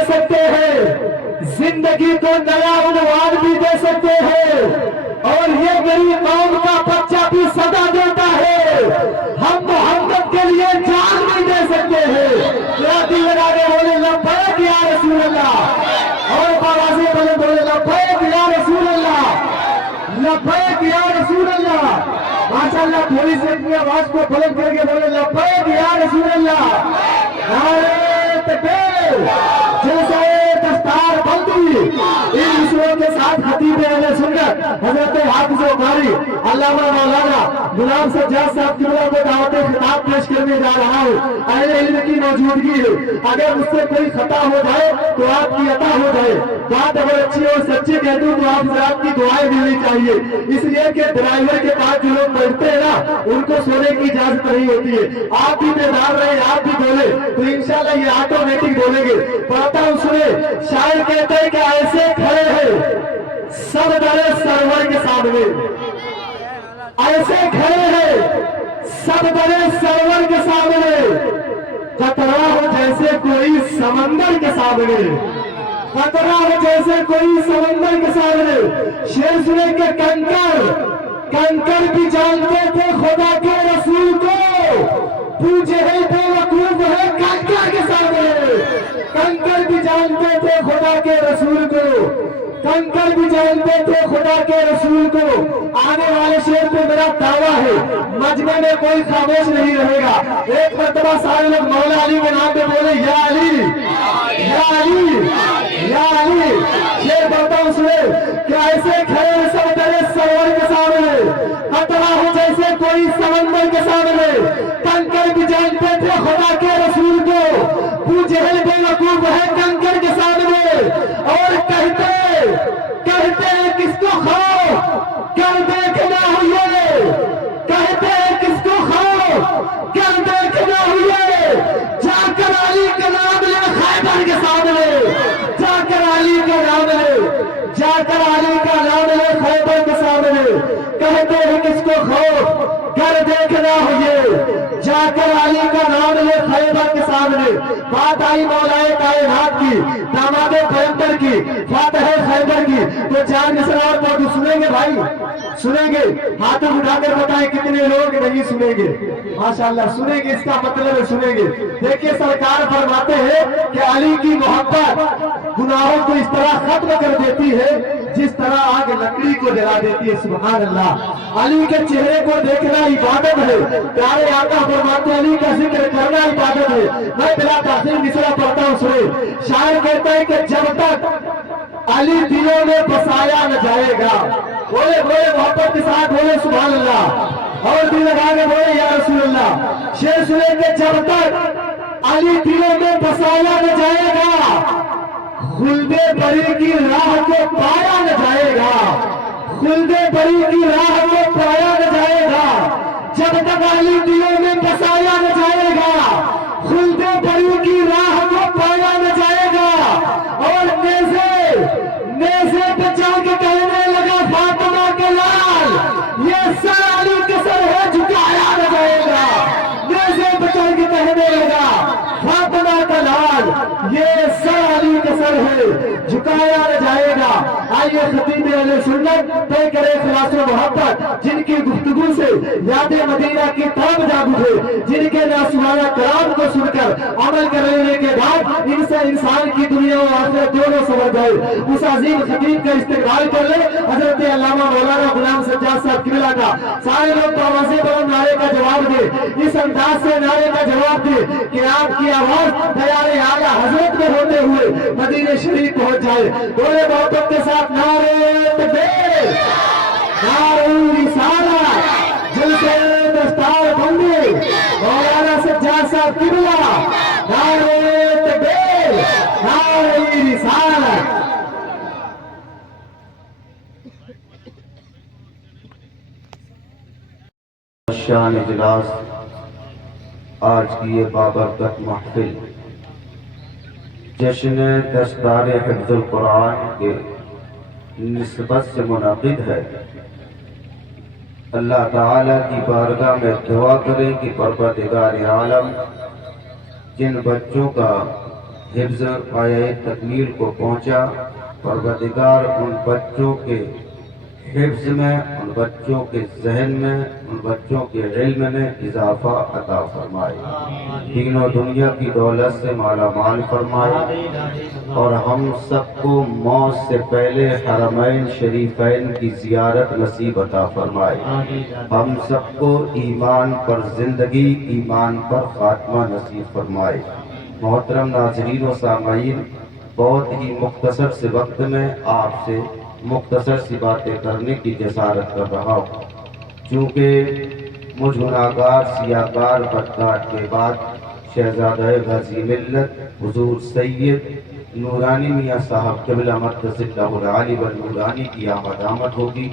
دے سکتے ہیں، زندگی کو نیا عنوان بھی دے سکتے ہیں، اور یہ میری قوم کا بچہ بھی صدا دیتا ہے، ہم محمد کے لیے جان بھی دے سکتے ہیں۔ دل لگا کے بولے لبیک یا رسول اللہ، اور بازی بولے بولے لبیک یا رسول اللہ، لبیک یا رسول اللہ۔ ماشاءاللہ تھوڑی سی اپنی آواز کو بلند کر کے بولے لبیک یا رسول اللہ۔ نعرہ تکبیر، جیسے دستار بندی ان مصروں کے ساتھ خطیب اہل سنت حضرت حافظ قاری علامہ مولانا غلام سجاد صاحب قبلہ کو دعوت خطاب پیش کرنے جا رہا ہوں۔ اہل علم کی موجودگی ہے، اگر مجھ سے کوئی خطا ہو جائے تو آپ کی عطا ہو جائے، بات اگر اچھی اور سچی کہہ دوں تو آپ حضرات کی دعائیں ملنی چاہیے، اس لیے کہ ڈرائیور کے پاس جو لوگ بیٹھتے ہیں نا ان کو سونے کی اجازت نہیں ہوتی ہے۔ آپ بھی بیدار رہے، آپ بھی بولے تو انشاءاللہ یہ آٹومیٹک بولیں گے۔ پڑھتا ہوں سنے، شاعر کہتے ہیں کہ ایسے کھڑے ہیں سب در سرور کے سامنے، ایسے کھڑے ہیں سب در سرور کے سامنے، قطرہ ہو جیسے کوئی سمندر کے سامنے، قطرہ ہو جیسے کوئی سمندر کے سامنے۔ شعر سنے کہ کنکر بھی جانتے تھے خدا کے رسول کو، پوچھے ہے بے وقوف ہے کنکر کے سامنے۔ کنکر بھی جانتے تھے خدا کے رسول کو، کنکر بھی جانتے تھے خدا کے رسول کو۔ آنے والے شعر پہ میرا دعویٰ ہے مجمع میں کوئی خاموش نہیں رہے گا۔ ایک مرتبہ سارے لوگ مولا علی کے نام پہ بولے یا علی یا علی یا علی۔ شعر پڑھتا ہوں سنے کہ ایسے کھڑے سب در سرور کے سامنے، قطرہ ہو جیسے کوئی سمندر کے سامنے، کنکر بھی جانتے تھے خدا کے رسول کو، جہل بے وقوف ہے کنکر کے سامنے، اور کہتے ہیں کس کو خوف کر دیکھنا ہوئے، کہتے ہیں کس کو خوف کر دیکھنا ہوئے، جا کر علی کا نام لے خیبر کے سامنے، جا کر علی کا نام لے، جا کر علی کا نام لے خیبر کے سامنے، کہتے ہیں کس کو خوف کر دیکھنا ہوئے، جا کر علی کا نام لے خیبر کے سامنے۔ بات آئی مولا کائنات کی، داماد پیغمبر کی، فاتح خیبر کی، تو چار مصرع اور موضوع سنیں گے بھائی، سنیں گے؟ ہاتھوں اٹھا کر بتائیں کتنے لوگ نہیں سنیں گے؟ ماشاءاللہ سنیں گے، اس کا مطلب ہے سنیں گے۔ دیکھیے سرکار فرماتے ہیں کہ علی کی محبت گناہوں کو اس طرح ختم کر دیتی ہے جس طرح آگ لکڑی کو جلا دیتی ہے۔ سبحان اللہ، علی کے چہرے کو دیکھنا عبادت ہے۔ پیارے آقا فرماتے ہیں علی کا ذکر کرنا عبادت ہے۔ میں بلا تاخیر مصرع پڑھتا ہوں سنے، شاعر کہتا ہے کہ جب تک علی دلوں میں بسایا نہ جائے گا، بولے بولے محبت کے ساتھ بولے سبحان اللہ، اور دل لگا کے بولے یا رسول اللہ۔ شعر سنے کہ جب تک علی دلوں میں بسایا نہ جائے گا، خلد بری کی راہ کو پایا نہ جائے گا، خلد بری کی راہ کو پایا نہ جائے گا، جب تک علی دلوں میں بسایا نہ جائے گا، خلد بری کی راہ کو پایا نہ جائے گا۔ اور نیزے پہ چل کے کہنے لگا فاطمہ کے لال، یہ سر علی کے سر ہے جھکایا نہ جائے گا۔ نیزے پہ چل کے کہنے لگا فاطمہ کا لال، یہ سر علی کے سر ہے جھکایا نہ جائے گا۔ آئیے خطیب اہل سنت طے کرے اخلاص و محبت، جن کی گفتگو سے یاد مدینہ کی طرف جا اٹھے، جن کے ناسوانہ کلام کو سن کر عمل کرنے کے بعد ان سے انسان کی دنیا و آخرت دونوں سنور جائے۔ اس عظیم خطیب کا استقبال کر لے حضرت علامہ مولانا غلام سجاد صاحب قبلہ کا۔ سارے لوگ آوازیں بلند نعرے کا جواب دے، اس انداز سے نعرے کا جواب دے کہ آپ کی آواز دیار اعلیٰ حضرت میں ہوتے ہوئے مدینہ شریف پہنچ جائے۔ بولے محبت کے ساتھ نعرہ تکبیر، نعرہ رسالت، جلسہ دستار بندی مولانا سجاد صاحب قبلہ، نعرہ تکبیر، نعرہ رسالت۔ شان اجلاس آج کی یہ بابرکت محفل جشن دستار حفظ القرآن کے نسبت سے منعقد ہے۔ اللہ تعالیٰ کی بارگاہ میں دعا کریں کہ پروردگار عالم جن بچوں کا حفظ پایۂ تکمیل کو پہنچا، پروردگار ان بچوں کے حفظ میں، ان بچوں کے ذہن میں، ان بچوں کے علم میں اضافہ عطا فرمائے، دین و دنیا کی دولت سے مالا مال فرمائے، اور ہم سب کو موت سے پہلے حرمین شریفین کی زیارت نصیب عطا فرمائے، ہم سب کو ایمان پر زندگی، ایمان پر خاتمہ نصیب فرمائے۔ محترم ناظرین و سامعین، بہت ہی مختصر سے وقت میں آپ سے مختصر سی باتیں کرنے کی جسارت کر رہا ہوں، چونکہ مجھ گناہگار سیاہکار بدکار کے بعد شہزادہ غازی ملت حضور سید نورانی میاں صاحب قبلہ مقدس اللہ العالی والنورانی کی آمد ہوگی،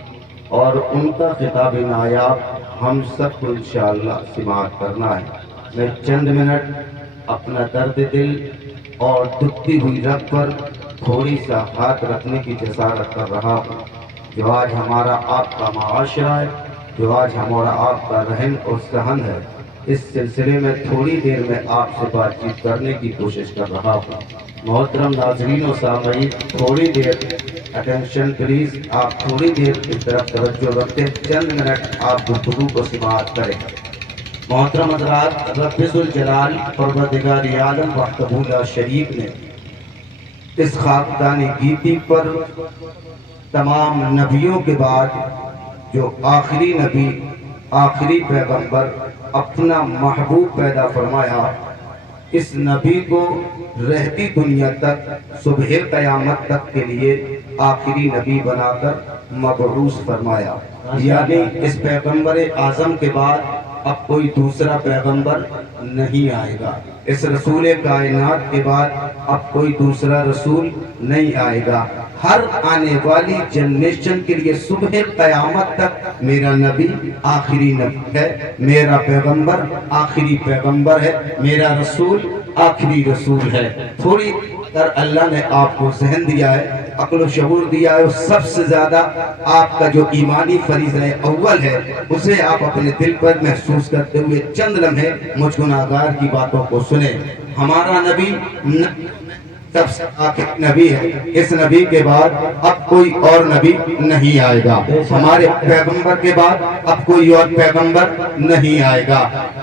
اور ان کا خطاب نایاب ہم سب کو انشاءاللہ سماعت کرنا ہے۔ میں چند منٹ اپنا درد دل اور دکھتی ہوئی رگ پر تھوڑی سا ہاتھ رکھنے کی جسارت کر رہا ہوں۔ جو آج ہمارا آپ کا معاشرہ ہے، جو آج ہمارا آپ کا رہن اور سہن ہے، اس سلسلے میں تھوڑی دیر میں آپ سے بات چیت کرنے کی کوشش کر رہا ہوں۔ محترم ناظرین و سامعین، تھوڑی دیر اٹینشن پلیز، آپ تھوڑی دیر کی طرف توجہ رکھتے، چند منٹ آپ گفتگو کو سماعت کریں۔ محترم حضرات، رب ذوالجلال پروردگار عالم وحدہ لا شریک نے اس خاکدان گیتی پر تمام نبیوں کے بعد جو آخری نبی، آخری پیغمبر، اپنا محبوب پیدا فرمایا، اس نبی کو رہتی دنیا تک، صبح قیامت تک کے لیے آخری نبی بنا کر مبعوث فرمایا، یعنی اس پیغمبر اعظم کے بعد اب کوئی دوسرا پیغمبر نہیں آئے گا، اس رسول کائنات کے بعد اب کوئی دوسرا رسول نہیں آئے گا۔ ہر آنے والی جنریشن کے لیے صبح قیامت تک میرا نبی آخری نبی ہے، میرا پیغمبر آخری پیغمبر ہے، میرا رسول آخری رسول ہے۔ تھوڑی در اللہ نے آپ کو ذہن دیا ہے، عقل و شعور دیا ہے، سب سے زیادہ آپ کا جو ایمانی فریضہ اول ہے اسے آپ اپنے دل پر محسوس کرتے ہوئے چند لمحے مجھ گناہگار کی باتوں کو سنیں۔ ہمارا نبی سب سے آخری نبی ہے، اس نبی کے بعد اب کوئی اور نبی نہیں آئے گا، ہمارے پیغمبر کے بعد اب کوئی اور پیغمبر نہیں آئے گا۔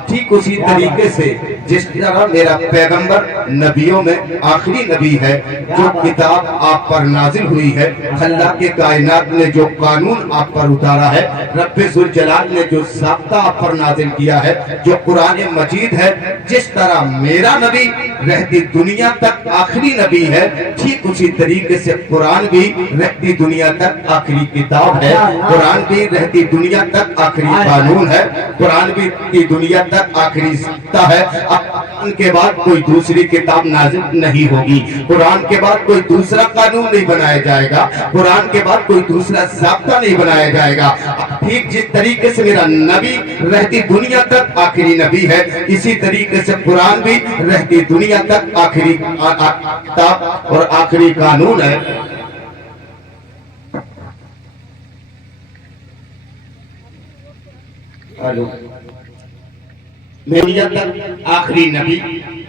ٹھیک اسی طریقے سے جس طرح میرا پیغمبر نبیوں میں آخری نبی ہے، جو کتاب آپ پر نازل ہوئی ہے، اللہ کے کائنات نے جو قانون آپ پر اتارا ہے، رب ذوالجلال نے جو ضابطہ آپ پر نازل کیا ہے، جو قرآن مجید ہے، جس طرح میرا نبی رہتی دنیا تک آخری نبی ہے، ٹھیک اسی طریقے سے قرآن بھی رہتی دنیا تک آخری کتاب ہے، قرآن بھی رہتی دنیا تک آخری قانون ہے، قرآن بھی رہتی دنیا تک آخری ضابطہ ہے۔ قرآن کے بعد کوئی دوسری کتاب نازل نہیں ہوگی، قرآن کے بعد کوئی دوسرا قانون نہیں بنایا جائے گا، قرآن کے بعد کوئی دوسرا ضابطہ نہیں بنایا جائے گا۔ ٹھیک جس طریقے سے میرا نبی رہتی دنیا تک آخری نبی ہے، اسی طریقے سے قرآن بھی رہتی دنیا تک آخری کتاب اور آخری قانون ہے۔ دنیا تک آخری نبی،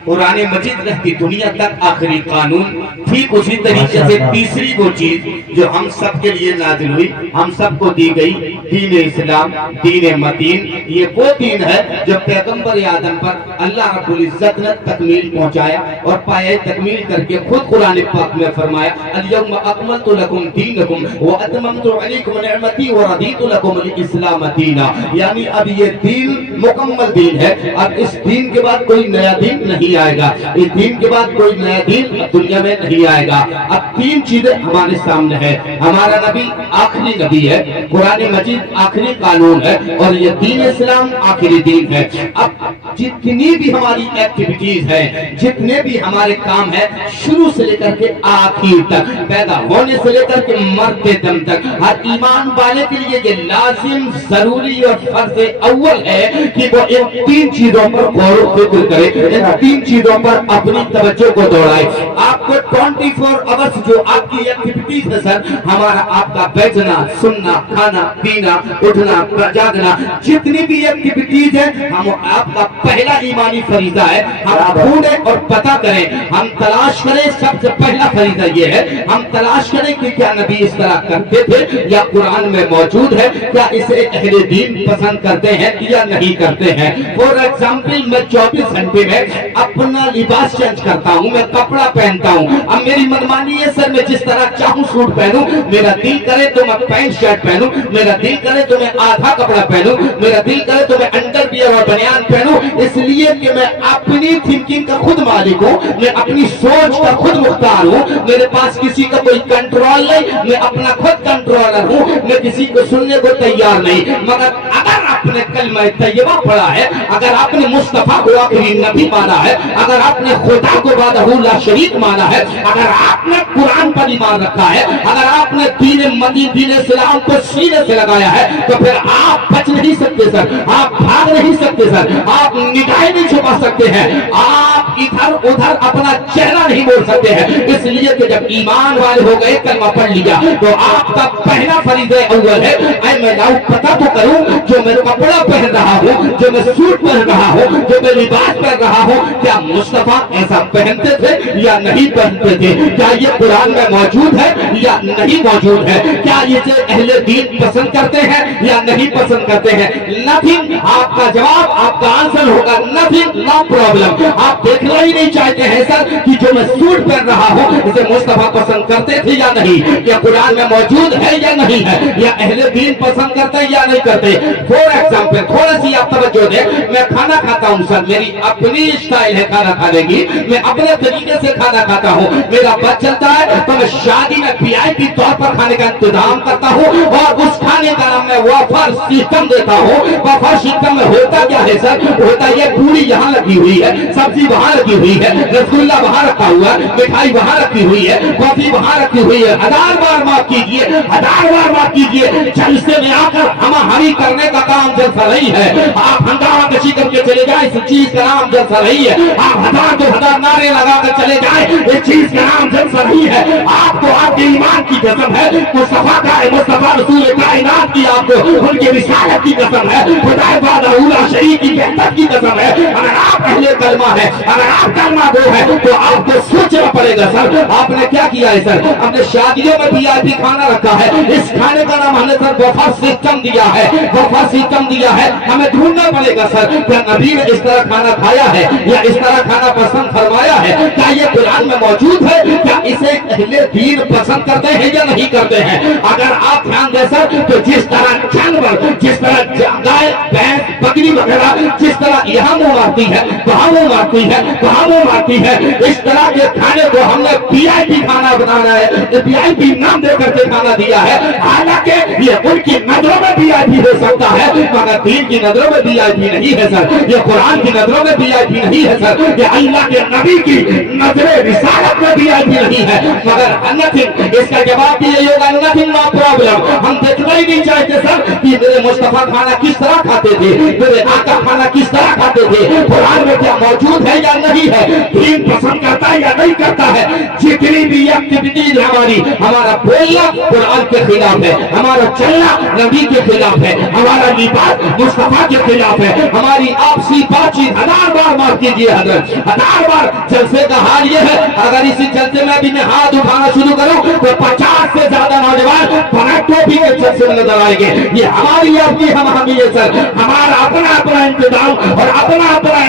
قرآن مجید رہتی دنیا تک آخری قانون، ٹھیک اسی طریقے سے تیسری وہ چیز جو ہم سب کے لیے نازل ہوئی، ہم سب کو دی گئی، دین اسلام، دین متین، یہ وہ دین ہے جو پیغمبر آدم پر اللہ رب العزت نے تکمیل پہنچایا اور پایۂ تکمیل کر کے خود قرآن پاک میں فرمایا الیوم اکملت لکم دینکم واتممت علیکم نعمتی ورضیت لکم الاسلام دینا، یعنی اب یہ دین مکمل دین ہے، اب اس دین کے بعد کوئی نیا دین نہیں آئے گا، اس دین کے بعد کوئی نیا دین دنیا میں نہیں آئے گا۔ اب تین چیزیں ہمارے سامنے ہے، ہمارا نبی آخری نبی ہے، قرآن مجید آخری قانون ہے، اور یہ دین اسلام آخری دین ہے۔ اب جتنی بھی ہماری ایکٹیویٹیز ہیں، جتنے بھی ہمارے کام ہیں، شروع سے لے کر کے آخر تک، پیدا ہونے سے لے کر کے مرتے دم تک، ہر ایمان والے کے لیے یہ لازم، ضروری اور فرض اول ہے کہ وہ ان تین چیزوں پر غور و فکر کرے، ان تین چیزوں پر اپنی توجہ کو دوڑائے۔ آپ کو 24 آورس جو آپ کی ایکٹیویٹیز ہے سر، ہمارا آپ کا بیٹھنا، سننا، کھانا، پینا، اٹھنا، جاگنا، جتنی بھی ایکٹیویٹیز ہیں، ہم آپ کا पहला ईमानी फरीजा है, हम ढूंढें और पता करें, हम तलाश करें। सबसे पहला फरीजा ये है, हम तलाश करें कि क्या नबी इस तरह करते थे या कुरान में मौजूद है, क्या इसे अहले दीन पसंद करते हैं या नहीं करते हैं। फॉर एग्जाम्पल, मैं 24 घंटे में अपना लिबास चेंज करता हूँ, मैं कपड़ा पहनता हूँ। अब मेरी मनमानी है सर, मैं जिस तरह चाहूँ सूट पहनूं, मेरा दिल करे तो मैं पैंट शर्ट पहनूं, मेरा दिल करे तो मैं आधा कपड़ा पहनूं, मेरा दिल करे तो मैं अंडरवियर और बनियान पहनूं, इसलिए कि मैं अपनी थिंकिंग का खुद मालिक हूं, मैं अपनी सोच का खुद मुख्तार हूं, मेरे पास किसी का कोई कंट्रोल नहीं, मैं अपना खुद कंट्रोलर हूं, मैं किसी को सुनने को तैयार नहीं। मगर अगर आपने कलमा तैयबा पढ़ा है, अगर आपने मुस्तफा को आखिरी नबी माना है, अगर आपने खुदा को वाहदहू ला शरीक माना है, अगर आपने कुरान पर ईमान रखा है, अगर आपने दीन इस्लाम को सीने से लगाया है, तो फिर आप बच नहीं सकते सर, आप भाग नहीं सकते सर, आप निगाहें नहीं छुपा सकते हैं, आप इधर उधर अपना चेहरा नहीं बोल सकते हैं। इसलिए कि जब ईमान वाले हो गए, कलमा पढ़ लिया, तो आपका पहला फरीज़ा अव्वल है, ऐ मैं लाऊं पता तो करूं, जो मैं कपड़ा पहन रहा हूं, जो मैं सूट पहन रहा हूं, जो मैं लिबास पहन रहा हूं, क्या मुस्तफा ऐसा पहनते थे या नहीं पहनते थे, क्या ये कुरान में मौजूद है या नहीं मौजूद है, क्या इसे अहले दीन पसंद करते हैं या नहीं पसंद करते हैं। नथिंग, आपका जवाब, आपका आंसर होगा नथिंग, नो प्रॉब्लम। आप देखना ही नहीं चाहते हैं सर कि जो मैं सूट पहन रहा हूं, इसे मुस्तफा पसंद करते थे या नहीं, या कुरान में मौजूद है या नहीं है, या अहले दीन पसंद करते हैं या नहीं करते। फॉर एग्जाम्पल, थोड़ा सी आप तवज्जो दें, मैं खाना खाता हूं सर, मेरी अपनी स्टाइल है खाना खाने की, मैं अपने तरीके से खाना खाता हूं, मेरा बच चलता है तो मैं शादी में VIP तौर पर खाने का इंतजाम करता हूं, और उस खाने का नाम मैं वफर सिस्टम देता हूं। वफर सिस्टम में होता क्या है सर, होता ये पूरी यहाँ लगी हुई है, सब्जी वहां लगी हुई है, रसगुल्ला वहां रखा हुआ है, मिठाई वहां रखी हुई है, कॉफी वहां रखी हुई है। हजार बार माफ कीजिए, हजार बार माफ कीजिए, जलसे में आकर हमारी करने का काम जलसा नहीं है। आप हंगामा कशी करके चले जाए, इस चीज का नाम जलसा नहीं है। आप हजार 2000 नारे लगाकर चले जाए, इस चीज का नाम जलसा नहीं है। आपको आपके ईमान की कसम है, मुस्तफा का है, मुस्तफा रसूल कायनात की, आपको उनके रिसालत की कसम है, खुदाए वाहदहू ला शरीक की वहदत की कसम है। अगर आप अहले कलमा है, अगर आप कलमा गो है, तो आपको सोचना पड़ेगा सर आपने क्या किया है सर। हमने शादियों में VIP खाना रखा है, इस खाने का नाम हमने सर बफर सिस्टम दिया है, बफर सिस्टम दिया है। हमें ढूंढना पड़ेगा सर, क्या नबी ने इस तरह खाना खाया है या इस तरह खाना पसंद फरमाया है, क्या ये कुरान में मौजूद है, क्या इसे अहले दीन पसंद करते हैं या नहीं करते हैं। अगर आप ध्यान दें सर, तो जिस तरह जानवर, जिस तरह गाय भैंस बकरी वगैरह जिस तरह यहाँ मुंह मारती है, वहां मुंह मारती है, वहां मुंह मारती है, इस तरह के खाने को हमने VIP खाना बनाना है, VIP नाम दे करके खाना दिया है। हालांकि ये उनकी नजरों में VIP हो सकता है, मगर दीन की नजरों में VIP नहीं है सर, ये कुरान की नजरों में VIP नहीं है सर, ये अल्लाह के नबी की नजरे रिसालत में VIP नहीं है। मगर नथिंग, इसका जवाब भी यही होगा, नथिंग, नो प्रॉब्लम। हम देखना ही नहीं चाहते सर कि मेरे मुस्तफा खाना किस तरह खाते थे, मेरे आका खाना किस तरह खाते थे, कुरान में क्या मौजूद है या नहीं है, दीन पसंद करता है या नहीं करता है। जितनी भी एक्टिविटीज हमारी, हमारा बोलना कुरान के खिलाफ है, हमारा चलना नबी के खिलाफ है, हमारा लिबास मुस्तफा के खिलाफ है, हमारी आपसी बातचीत, हजार बार माफ कीजिए हजरत, हजार बार। जलसे का हाल ये है, अगर इसी जलसे में भी मैं हाथ उठाना शुरू करूं तो 50 से ज्यादा नौजवान बना टोपी के जलसे में नजर आएंगे। ये हमारी आपकी हम है सर, हमारा अपना अपना इंतजाम और अपना अपना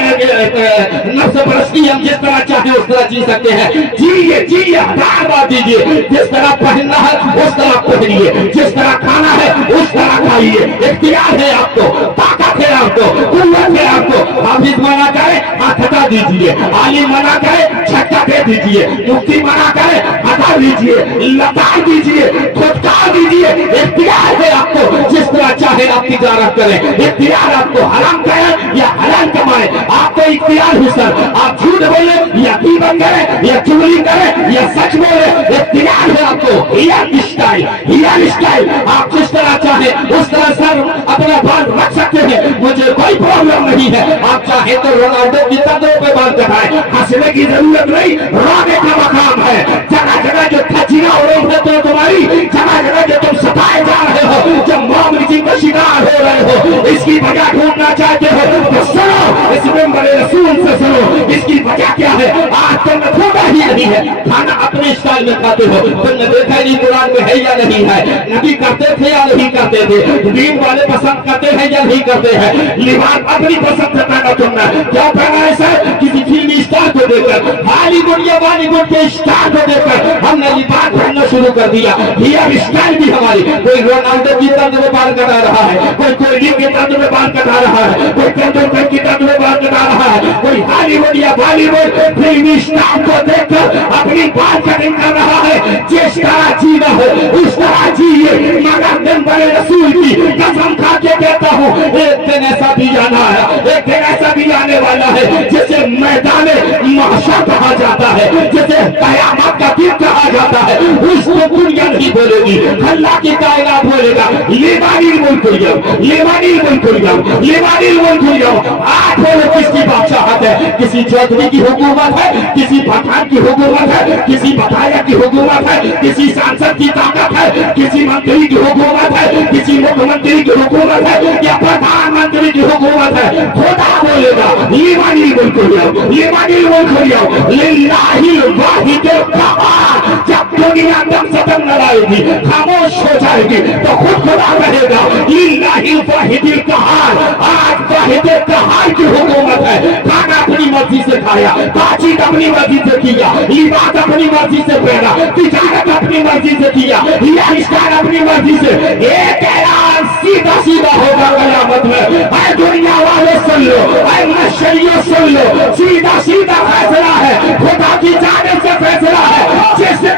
नफ्स परस्ती, हम जिस तरह चाहे उस तरह जी सकते हैं। जिए जिए, हजार बार दीजिए, जिस तरह पहनना है उस तरह पहनिए, जिस तरह खाना है उस तरह खाइए, इख्तियार है आपको, ताकत है आपको, कुव्वत है आपको। हाफिज मना करे हाथ हटा दीजिए, आलिम मना करे झटका दे दीजिए, मुफ्ती मना करे हटा दीजिए, लताड़ दीजिए, फटकार दीजिए, इख्तियार है आपको, जिस तरह चाहे आप तिजारत करें, इख्तियार आपको हराम करें या हलाल कमाएं, आपको इख्तियार है सर। आप झूठ बोले या गीबत करें या चुगली करें या सच बोले, इख्तियार है आपको। हेयर स्टाइल आप जिस तरह चाहे उस तरह सर अपना बाल रख सकते हैं, मुझे कोई प्रॉब्लम नहीं है। आप चाहे तो रोनाल्डो की तंदों पे बाल कटाएं, हंसने की जरूरत नहीं, रोने का मकाम है। जगह जगह जो धज्जियां हो रही है तो तुम्हारी, जगह जगह जो तुम सताए जा रहे हो, जब मोहम्मद का शिकार हो रहे हो, इसकी वजह ढूंढना चाहते हो तो सुनो, इस मेंबर रसूल से सुनो, इसकी वजह क्या है। आज तुमने ढूंढा ही नहीं है, खाना अपने स्टाइल में खाते हो, तुमने देखा नहीं कुरान में है या नहीं है, नबी करते थे या नहीं करते थे, दीन वाले पसंद करते हैं या नहीं करते हैं, लिबास अपनी पसंद से पहना तुमने, क्या पहना है सर, किसी फिल्मी स्टार को देखकर, हॉलीवुड या बॉलीवुड के स्टार को देखकर हमने लिबास पहनना शुरू कर दिया। हेयर स्टाइल भी हमारी, कोई रोनाल्डो की तर्ज में बाल कटा रहा है, कोई कोहली की तर्ज में बाल कटा रहा है, कोई तेंदुलकर की तर्ज में बाल कटा रहा है, कोई हॉलीवुड या बॉलीवुड फिल्मी स्टार को देखकर अपनी बाल कटिंग कर रहा है। जिस तरह जीना हो उस तरह जिए, मगर मेंबर रसूल की कसम खा के कहता हूँ, एक दिन ऐसा भी आना है, एक दिन ऐसा भी आने वाला है जिसे मैदान महशर कहा जाता है, जिसे कयामत का दिन कहा जाता है। उसको दुनिया नहीं बोलेगी, अल्लाह की कायनात बोलेगा, लेवानी मुल्क लेवानी मुल्क लेवानी मुल्क। आज बोलो किसकी बादशाहत है, किसी चौधरी की हुकूमत है, किसी पठान की हुकूमत है, किसी बटाया की हुकूमत है, किसी सांसद की ताकत है, किसी मंत्री की हुकूमत है, किसी मुख्यमंत्री की हुकूमत है या प्रधानमंत्री की हुकूमत है। खुदा बोलेगा लेवानी मुल्क लेवानी मुल्क लिल्लाहिल वाहिदिल कहार। जब दुनिया दम से दम लड़ाएगी, खामोश हो जाएगी, तो खुद खुदा कहेगा लिल्लाहिल वाहिदिल कहार। आज वाहिदिल कहार की हुकूमत है। खाना अपनी मर्जी से खाया, बातचीत अपनी मर्जी से किया, लिबास अपनी मर्जी से पहना, तिजारत अपनी मर्जी से किया, हेयर अपनी मर्जी से। एक ऐलान सीधा सीधा होगा कयामत में। ऐ दुनिया वाले सुन लो, ऐ मशरियों सुन लो, सीधा सीधा फैसला है, खुदा की जानिब से फैसला है। जिसने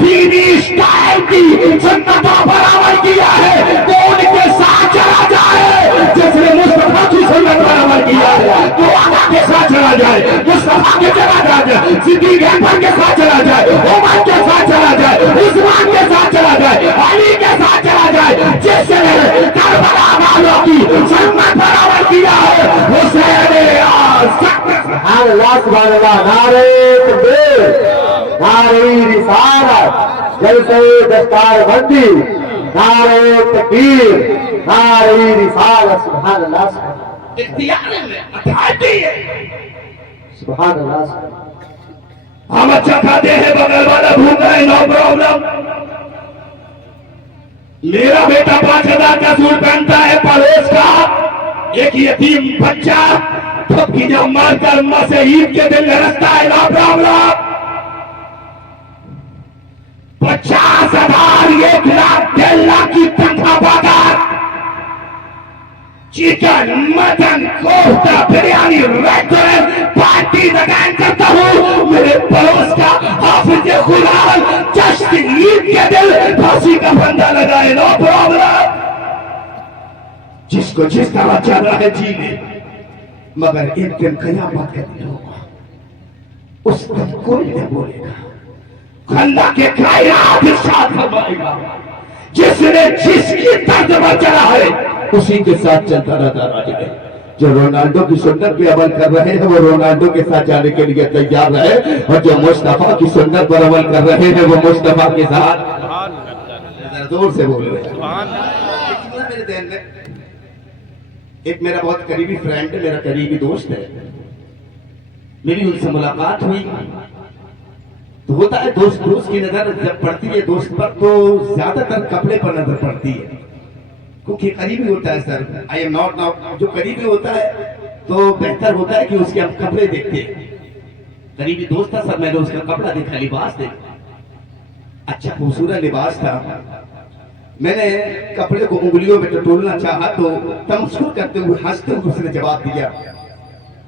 दीनी स्टाइल की सुन्नतों पर अमल किया है वो उनके साथ चला जाए, जिसने मुस्तफा की सुन्नत पर अमल किया है वो आका के साथ चला जाए, मुस्तफा के चला जाए, सिद्दीक अकबर के साथ चला जाए, उमर के साथ चला जाए, उस्मान के साथ चला जाए, अली के साथ चला जाए। जिसने करबला वालों की सुन्नत पर अमल किया है हुसैन नारे तकबीर, नारे रिसालत, जलसे दस्तारबंदी, नारे तकबीर, नारे रिसालत। सुभान अल्लाह, इख्तियार में अथॉरिटी है। सुभान अल्लाह। हम अच्छा खाते हैं, बगल वाला भूख है, नो प्रॉब्लम। मेरा बेटा 5,000 का सूट पहनता है, पड़ोस का एक यतीम बच्चा ठपकी जब मारकर अम्मा से ईद के दिन लड़ता है, नो प्रॉब्लम। 50,000, 1 लाख, 1.5 लाख की तनख्वाह पाकर chicken, mutton, kofta, biryani, restaurant, party लगान करता हूँ। मेरे पड़ोस का हाफिज कुरान जश्न ईद के दिन फांसी का फंदा लगाए, नो प्रॉब्लम। जिसको जिस तरह चल रहा है जी ले, मगर एक दिन कयामत का दिन होगा, उस दिन कोई नहीं बोलेगा। अल्लाह के कायनात इरशाद फरमाएगा, जिसने जिसकी तर्ज पर चला है उसी के साथ चलता रहता राज। जो रोनाल्डो की सुन्नत पे अमल कर रहे हैं वो रोनाल्डो के साथ जाने के लिए तैयार रहे, और जो मुस्तफा की सुन्नत पर अमल कर रहे हैं वो मुस्तफा के साथ। जोर से बोल रहे हैं। मेरे ध्यान में एक मेरा बहुत करीबी फ्रेंड है, मेरा करीबी दोस्त है, मेरी उनसे मुलाकात हुई तो होता है दोस्त की नजर जब पड़ती है दोस्त पर तो ज्यादातर कपड़े पर नजर पड़ती है, क्योंकि करीबी होता है। Sir I am not now, जो करीबी होता है तो बेहतर होता है कि उसके हम कपड़े देखते हैं। करीबी दोस्त था सर, मैंने उसका कपड़ा देखा, लिबास देखा, अच्छा खूबसूरत लिबास था। मैंने कपड़े को उंगलियों में टटोलना चाहा तो तमस्कुर करते हुए हंसते हुए उसने जवाब दिया,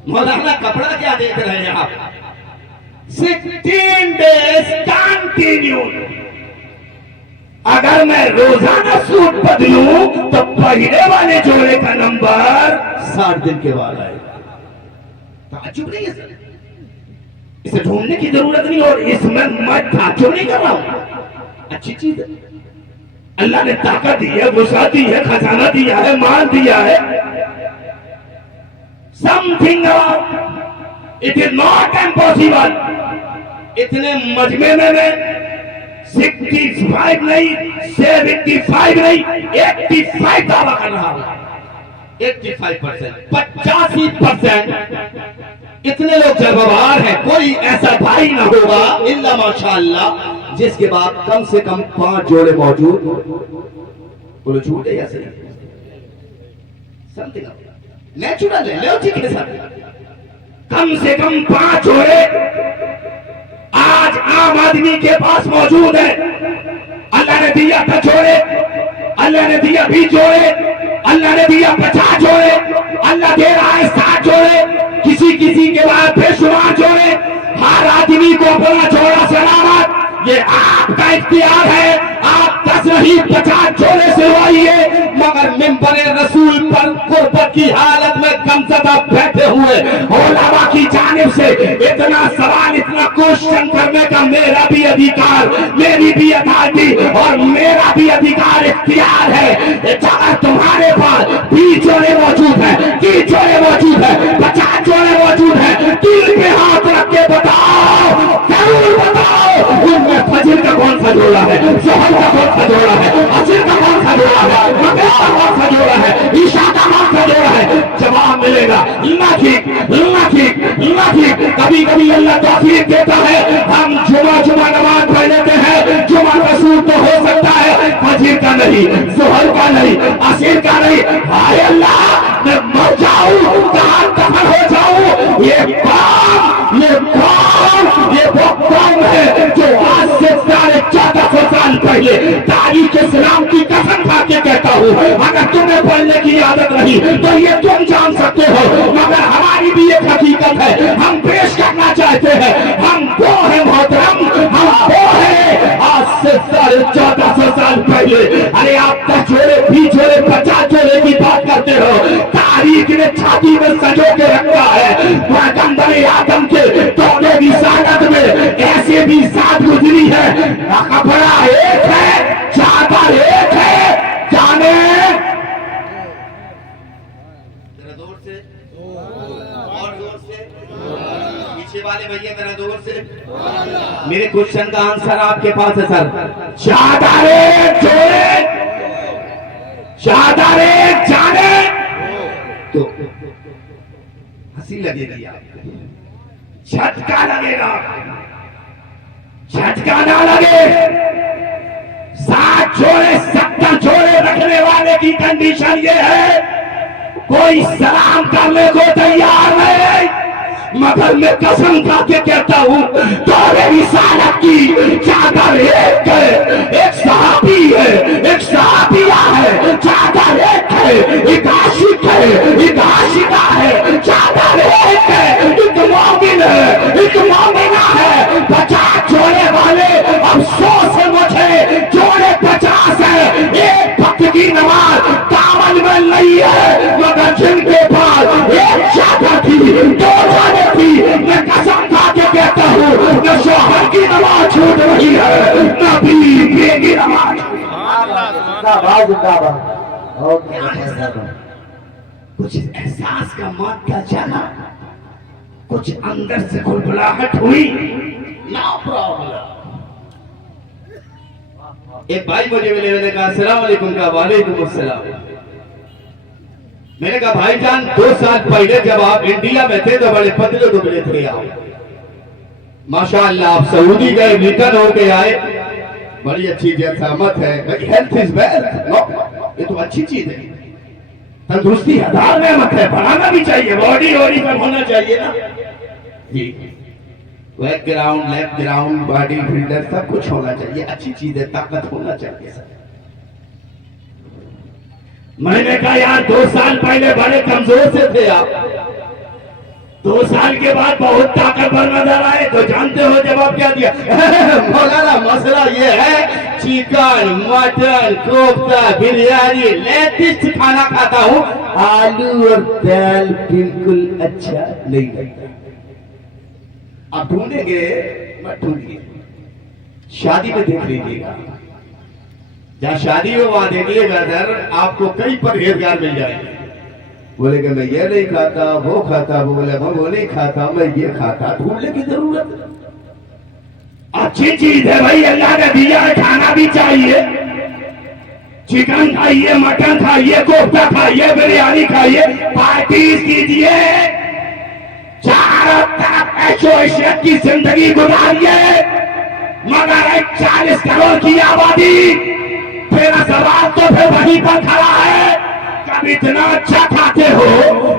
मौलाना कपड़ा क्या देख रहे हैं आप, 16 days कंटिन्यू। अगर मैं रोजाना सूट बदलूं तो पहले वाले जोड़े का नंबर 60 दिन के बाद आएगा। ताज्जुब नहीं है सर, इसे ढूंढने की जरूरत नहीं, और इसमें मैं ताज्जुब नहीं कर रहा हूं। अच्छी चीज है, अल्लाह ने ताकत दी है, वुसा दी है, खजाना दिया है, माल दिया है। Something it is not impossible. इतने मजमे में 65 नहीं, 75 नहीं, 85 दावा कर रहा हूं। 85%, 85% इतने लोग जलवार हैं, कोई ऐसा भाई ना होगा इल्ला माशाअल्लाह जिसके बाद कम से कम 5 जोड़े मौजूद। बोलो झूठ है या सही? समथिंग नेचुरल है, लॉजिक है सर। कम से कम 5 जोड़े आज आम आदमी के पास मौजूद है। अल्लाह ने दिया 10 जोड़े, अल्लाह ने दिया 20 जोड़े, अल्लाह ने दिया 50 जोड़े, अल्लाह दे रहा है 60 जोड़े, किसी किसी के बाद बेशुमार जोड़े। हर आदमी को अपना जोड़ा सलामत, ये आपका इख्तियार है। आप 10 नहीं 50 जोड़े से आइए, मगर मिंबरे रसूल पर कुर्बत की हालत में गमज़दा बैठे हुए उलमा की जानिब से इतना सवाल, इतना क्वेश्चन करने का मेरा भी अधिकार, मेरी भी अथॉरिटी और मेरा भी अधिकार इख्तियार है। अगर तुम्हारे पास 20 जोड़े मौजूद है, 30 जोड़े मौजूद है, 50 जोड़े मौजूद है, दिल पे हाथ रख के बताओ, जरूर बताओ उनमें फजर का कौन सा जोड़ा है, ज़ोहर का कौन सा जोड़ा है, असर का कौन सा जोड़ा है, मगरिब का कौन सा जोड़ा है, ईशा का कौन सा जोड़ा है। जवाब मिलेगा ना ठीक, ना ठीक, ना ठीक। कभी कभी अल्लाह तौफीक देता है, हम जुमा नमाज पढ़ लेते हैं। जुमा रसूल तो हो सकता है, फजर का नहीं, ज़ोहर का नहीं, असर का नहीं। हाय अल्लाह, मैं मर जाऊं, कहां दफन हो जाऊं। ये वो कौम है जो आज से 1450 साल पहले तारीख इस्लाम की कसम खा के कहता हूँ, अगर तुम्हें पढ़ने की आदत रही तो ये तुम जान सकते हो, मगर हमारी भी एक हकीकत है, हम पेश करना चाहते हैं। हम वो है मोहतरम, हम वो है आज से 1450 साल पहले। अरे आप 10 जोड़े, 20 जोड़े, 50 जोड़े की बात करते हो, तारीख ने छाती में सजो के रखा है। पैगंबर आदम के दौरे रिसालत में ऐसे भी साथ गुजरी है, कपड़ा एक है, चादर एक है, जाने जरा जोर से और जोर से, पीछे वाले भैया जरा जोर से। मेरे क्वेश्चन का आंसर आपके पास है सर। चादर एक जोड़े, चादर एक जाने तो हंसी लगेगी आपको, झटका लगेगा, झटका ना लगे। 7 जोड़े 70 जोड़े रखने वाले की कंडीशन ये है, कोई सलाम करने को तैयार नहीं, मगर मैं कसम खा के कहता हूँ, दौरे रिसालत की चादर एक है, एक सहाबी है, एक सहाबिया है, चादर एक है, एक आशिक है, एक आशिका है, चादर एक है, एक मोमिन है, एक मोमिना है। 50 जोड़े वाले अफसोस है मुझे, जोड़े 50 है, एक वक्त की नमाज दामन में नहीं है, मगर जिनके पास एक चादर थी, 2 जोड़े थी, मैं कसम खा के कहता हूँ, न शोहर की नमाज छूट रही है, न बीवी की नमाज। कुछ एहसास का मात्रा जाना, कुछ अंदर से खुलबुलाहट हुई, नो प्रॉब्लम। एक भाई मुझे मिले, मैंने कहा अस्सलाम वालेकुम, का वालेकुम अस्सलाम। मैंने कहा भाईजान 2 साल पहले जब आप इंडिया में थे तो बड़े पतले दुबले थे आप, माशाअल्लाह आप सऊदी गए, रिटर्न होके आए, बड़ी अच्छी जैसामत है। हेल्थ इज वेल्थ, ये तो अच्छी चीज है, तंदुरुस्ती हजार नेमत है, बढ़ाना भी चाहिए, बॉडी सब होना चाहिए ना जी। Background, left ground, body builder सब कुछ होना चाहिए, अच्छी चीज है, ताकत होना चाहिए सर। मैंने कहा यार 2 साल पहले बड़े कमजोर से थे आप, 2 साल के बाद बहुत ताकतवर नजर आए, तो जानते हो जवाब क्या दिया? मौलाना मसला ये है, chicken, mutton, kofta, biryani, latest खाना खाता हूँ, आलू और दाल बिल्कुल अच्छा नहीं लगता। आप ढूंढेंगे, मत ढूंढिए, शादी में देख लीजिएगा, जहाँ शादी हो वहां देखिएगा सर, आपको कई परहेजगार मिल जाएंगे। बोले कि मैं ये नहीं खाता, वो खाता, बोले वो नहीं खाता, मैं ये खाता। ढूंढने की जरूरत, अच्छी चीज है भाई, अल्लाह ने दिया है, खाना भी चाहिए, चिकन खाइए, मटन खाइए, कोफ्ता खाइए, बिरयानी खाइए, पार्टी कीजिए, चारों तरफ ऐशो-इशरत की जिंदगी गुजारिए, मगर एक 40 करोड़ की आबादी, तेरा सवाल तो फिर वहीं पर खड़ा है। कब इतना अच्छा खाते हो,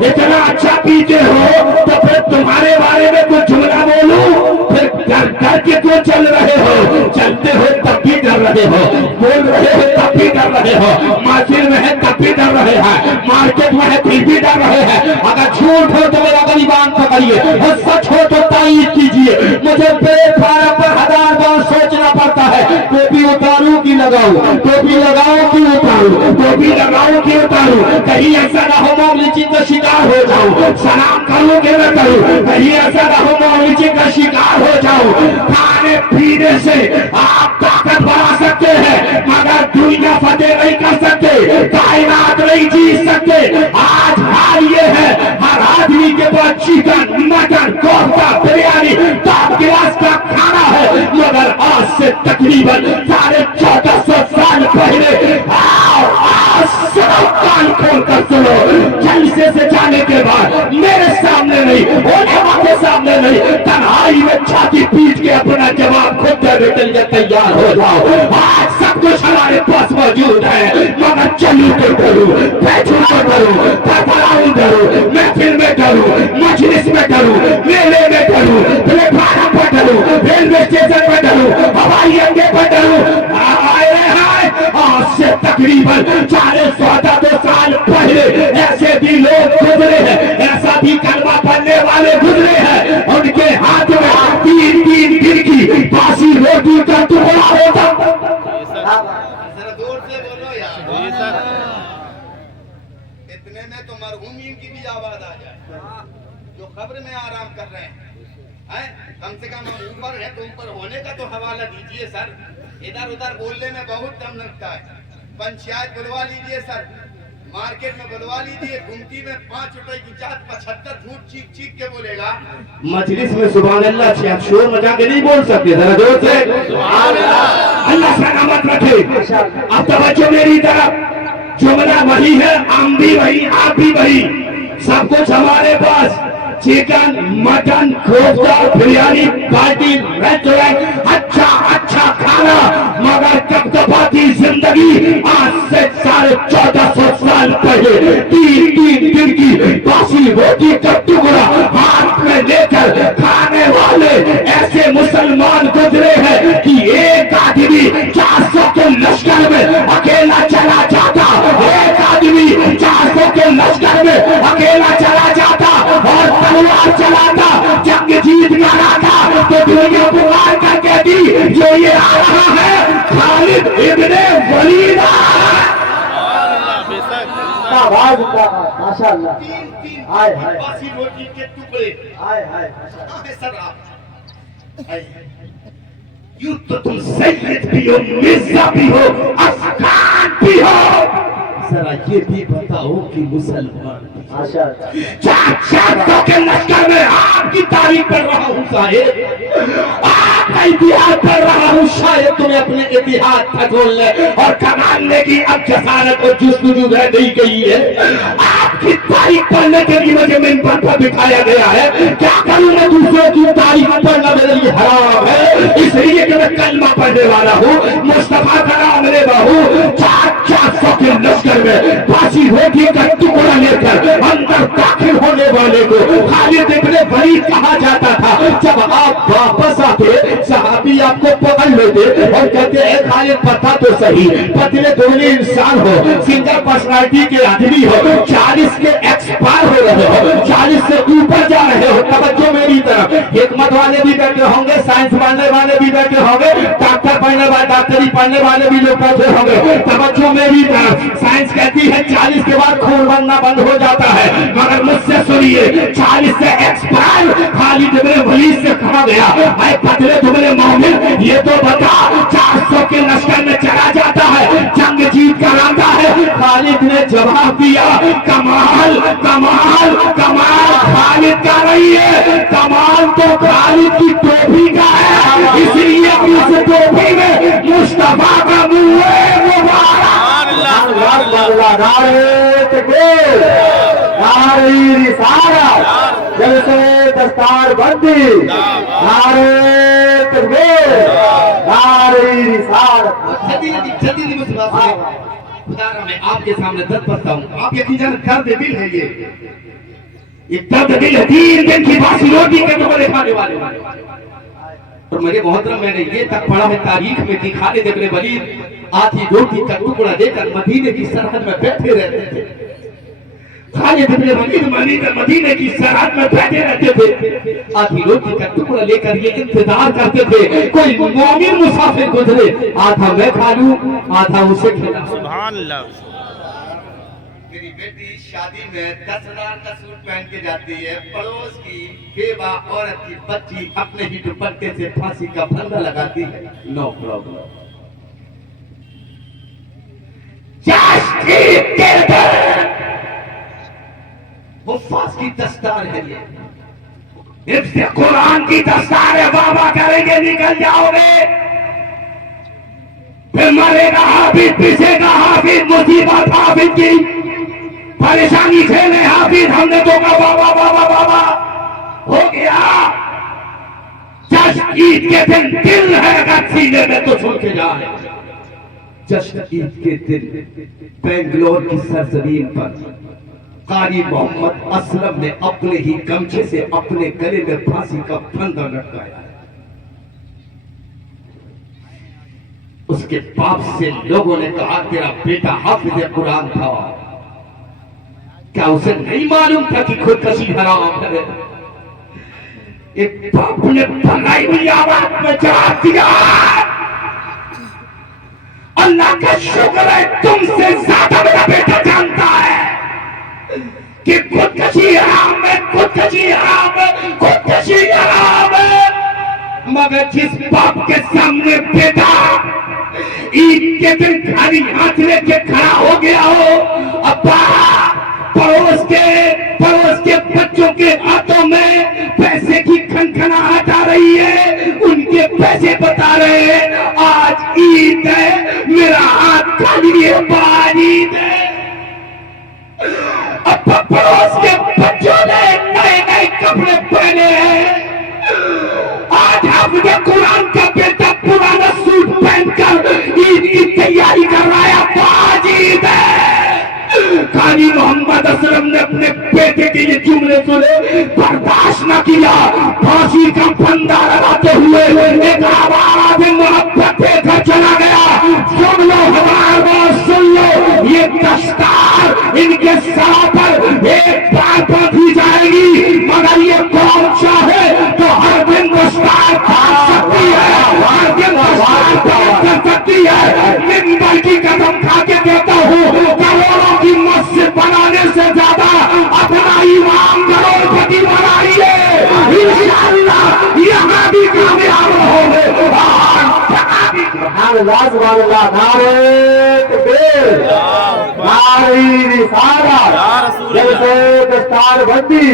इतना अच्छा पीते हो, तो फिर तुम्हारे बारे में कुछ जुमला बोलूं, फिर डर के क्यों चल रहे हो? चलते हो तब भी डर रहे हो, बोल रहे हो तब भी डर रहे हो, मार्केट में है तब भी डर रहे हैं, मार्केट में है फिर भी डर रहे हैं। अगर झूठ हो तो मेरा गरीबान पकड़िए, और सच हो तो तारीफ कीजिए। मुझे प्लेटफार्म पर 1000 बार सोचना पड़ता है, टोपी उतारूं कि लगाऊं, टोपी लगाऊं कि उतारूं, टोपी लगाऊं कि उतारूं, कहीं ऐसा ना हो मौलिची का शिकार हो जाऊं, सलाम करूं कि न करूं, कहीं ऐसा ना हो मौलिची का शिकार हो जाऊं। खाने पीने से आप ताकत बढ़ा सकते हैं, मगर दुनिया फतेह नहीं कर सकते, कायनात नहीं जीत सकते। आज हाल ये है, हर आदमी के पास chicken, mutton, kofta, biryani, top class का खाना है, मगर आज से तकरीबन 1450 साल पहले कान खोल कर सुनो, जलसे से जाने के बाद मेरे सामने नहीं, उलेमा के सामने नहीं, तन्हाई में छाती पीट के अपना जवाब खुद देने के लिए तैयार हो जाओ। आज सब कुछ हमारे पास मौजूद है, मगर चलूं तो करूं, बैठूं तो करूं, पकड़ाऊं करूं, महफिल में करूं, मजलिस में करूं, मेले में करूं, प्लेटफार्म पर करूं, रेलवे स्टेशन पर करूं, हवाई अड्डे पर करूं। आज से तकरीबन 414 साल पहले ऐसे भी लोग गुजरे हैं, ऐसा भी कलमा पढ़ने वाले गुजरे हैं, उनके हाथ में 3-3 दिन की बासी रोटी का टुकड़ा होता। जोर से बोलो यार, इतने में तो मरहूमीन की भी आवाज आ जाए जो खबर में आराम कर रहे हैं। कम से कम हम ऊपर है तो ऊपर होने का तो हवाला दीजिए सर। इधर उधर बोलने में बहुत दम लगता है। पंचायत बुलवा लीजिए सर, मार्केट में बुलवा लीजिए, गुमटी में 5 रुपए की चाट 75 झूठ चीख चीख के बोलेगा। मजलिस में सुभान अल्लाह से आप शोर मचा के नहीं बोल सकते, जरा जोर से सुभान अल्लाह। अल्लाह सलामत रखे। अब तवज्जो मेरी तरफ, जुमला वही है, हम भी वही, आप भी वही, सब कुछ हमारे पास, chicken, mutton, kofta, biryani, party, restaurant, अच्छा अच्छा खाना, मगर कब्तबाती जिंदगी। आज से 1450 साल पहले 3-3 दिन की बासी रोटी का टुकड़ा हाथ में लेकर खाने वाले ऐसे मुसलमान गुजरे हैं कि एक आदमी 400 के लश्कर में अकेला चला जाता, एक आदमी 400 के लश्कर में अकेला चला जाता और तलवार चलाता, जंग जीत कर आता तो दुनिया पुकार कर कहती जो ये आ रहा है खालिद इब्ने वलीद। माशाअल्लाह। 3-3 बासी रोटी के टुकड़े। सर आप यूं तो तुम सैयद भी हो, मिर्जा भी हो, अफगान भी हो, जरा ये भी बताओ कि मुसलमान 400 के लश्कर में आपकी तारीफ कर रहा हूँ साहेब, आपका इतिहास पढ़ रहा हूँ, शायद तुम्हें अपने इतिहास खटोलने और कमालने की अब जसारत और जुस्तजू रह नहीं गई है। आपकी तारीफ पढ़ने के लिए मुझे मिंबर पर बिठाया गया है। क्या करूँ मैं, दूसरों की तारीफ पढ़ना मेरे लिए हराम है, इसलिए कि मैं कलमा पढ़ने वाला हूँ, मुस्तफा का नाम ले रहा हूँ। 400 के लश्कर में बासी रोटी का टुकड़ा लेकर अंदर दाखिल होने वाले को खालिद इब्ने वलीद कहा जाता था। जब आप वापस आते सहाबी आपको पकड़ लेते और कहते हैं खालिद पता तो सही, पतले दुबले इंसान हो, सिंगल पर्सनालिटी के आदमी हो, 40 के एक्सपायर हो रहे हो, 40 से ऊपर जा रहे हो, तवज्जो मेरी तरफ, हिकमत वाले भी बैठे होंगे, साइंस पढ़ने वाले भी बैठे होंगे, डॉक्टर पढ़ने वाले, डॉक्टरी पढ़ने वाले भी लोग बैठे होंगे, तवज्जो मेरी तरफ। साइंस कहती है 40 के बाद खून बनना बंद हो जाता है, मगर मुझसे सुनिए, 40 से एक्सपायर खालिद इब्ने वलीद से कहा गया, ऐ पतले दुबले मोमिन ये तो बता, 400 के लश्कर में चला जाता है, जंग जीत कर आता है। खालिद ने जवाब दिया, कमाल कमाल कमाल खालिद का नहीं है, कमाल तो खालिद की टोपी का है, इसलिए उस टोपी में मुस्तफा का मुंह है मुबारक। दस्तार बंदी, नारे तकबीर, नारे रिसालत। जल्दी मुझसे बात सुनिए। खुदा रहा मैं आपके सामने दर्द बसता हूँ, आप यकीन जाने दर्द दिल है ये दर्द दिल है। 3 दिन की बासी रोटी के टुकड़े खाने वाले। और मेरे मोहतरम मैंने ये तक पढ़ा है तारीख में कि खालिद इब्न वलीद आधी रोटी का टुकड़ा लेकर मदीने की सरहद में बैठे रहते थे। खालिद इब्न वलीद मदीने की सरहद में बैठे रहते थे, आधी रोटी का टुकड़ा लेकर ये इंतजार करते थे कोई मोमिन मुसाफिर गुजरे, आधा मैं खा लूं आधा उसे खिला। सुभान अल्लाह। मेरी बेटी शादी में 10,000 का सूट पहन के जाती है, पड़ोस की बेवा औरत की बच्ची अपने ही दुपट्टे से फांसी का फंदा लगाती है, नो प्रॉब्लम। वो फांस की दस्तार है ये, इससे कुरान की दस्तार है, बाबा करेंगे निकल जाओगे, फिर मरेगा हाफिज, पीछेगा हाफिज, मुसीबत हाफिज की, परेशानी झेले हाफिज, हमने तो कहा बाबा बाबा बाबा हो गया। जश्न ईद के दिन दिल है अगर सीने में तो सुन के जाए। जश्न ईद के दिन बेंगलोर की सरजमीन पर कारी मोहम्मद असलम ने अपने ही गमछे से अपने गले में फांसी का फंदा लटकाया। उसके बाप से लोगों ने कहा तेरा बेटा हाफिज कुरान था, क्या उसे नहीं मालूम था कि खुदकशी हराम है? एक बाप ने बनाई हुई आवाज में जवाब दिया, अल्लाह का शुक्र है तुमसे ज्यादा मेरा बेटा जानता है कि खुदकशी हराम है, खुदकशी हराम है, खुदकशी हराम है। मगर जिस बाप के सामने बेटा ईद के दिन खाली हाथ लेके खड़ा हो गया हो, अब्बा पड़ोस के बच्चों के हाथों में पैसे की खनखनाहट आ रही है, उनके पैसे बता रहे हैं आज ईद है, मेरा हाथ खाली है, आज ईद है। अब पड़ोस के बच्चों ने नए नए कपड़े पहने हैं, आज हाफिज कुरान का बेटा पुराना सूट पहनकर ईद की तैयारी कर रहा है, आज ईद है। काजी मोहम्मद असलम ने अपने बेटे के ये जुमले सुने, बर्दाश्त न किया, फांसी का फंदा लगाते हुए एक आवारा भी मोहब्बत देकर चला गया। सुन लो हमारा बात सुन लो, ये दस्तार इनके सर पर एक बार बांधी जाएगी, मगर ये कौन चाहे तो हर दिन दस्तार फाड़ सकती है, हर दिन दस्तार फाड़ सकती है। मिंबर की कदम खा के देता हूँ, करोड़ों की मस्जिद बनाने से ज्यादा अपना इमाम करोड़पति बनाइए, इंशाअल्लाह यहाँ भी कामयाब रहोगे। नारे तकबीर, नारे रिसालत, जैसे दस्तार बंदी,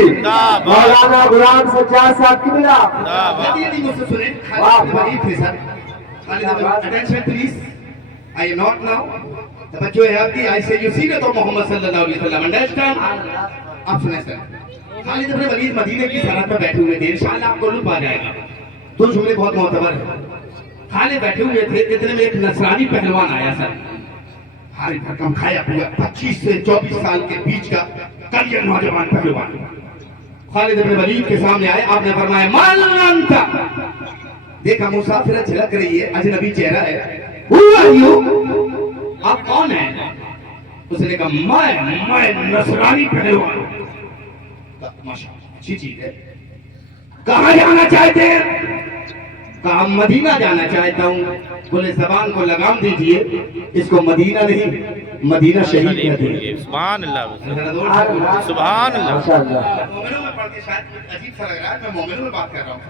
मौलाना गुलाम सज्जाद साहब की मिला। मुझसे सुने, खालिद वलीद थे sir, attention please, I am not now the बच्चों है आपकी, आई से यू सीरत ऑफ मोहम्मद सल्लल्लाहु अलैहि वसल्लम, अंडरस्टैंड? आप सुने सर, खालिद इब्न वलीद मदीने की सरहद पर बैठे हुए थे, इंशाअल्लाह आपको लुत्फ आ जाएगा, दो जुमले बहुत मोतबर है। खालिद बैठे हुए थे, इतने में एक नसरानी पहलवान आया सर, भारी भरकम खाया पिया 25 से 24 साल के बीच का करियर नौजवान पहलवान खालिद इब्न वलीद के सामने आए, आपने फरमाया मन अंता, देखा मुसाफिर झलक रही है, अजनबी चेहरा है, हु आर यू, आप कौन हैं? उसने कहा मैं नसरानी पहलवान। माशाअल्लाह अच्छी चीज है। कहाँ जाना चाहते हैं? कहा मदीना जाना चाहता हूँ। बोले जबान को लगाम दीजिए, इसको मदीना नहीं मदीना शरीफ कहते हैं। सुभान अल्लाह, सुभान अल्लाह। मोमिनों में पढ़ के शायद अजीब सा लग रहा है, मैं मोमिनों में बात कर रहा हूँ।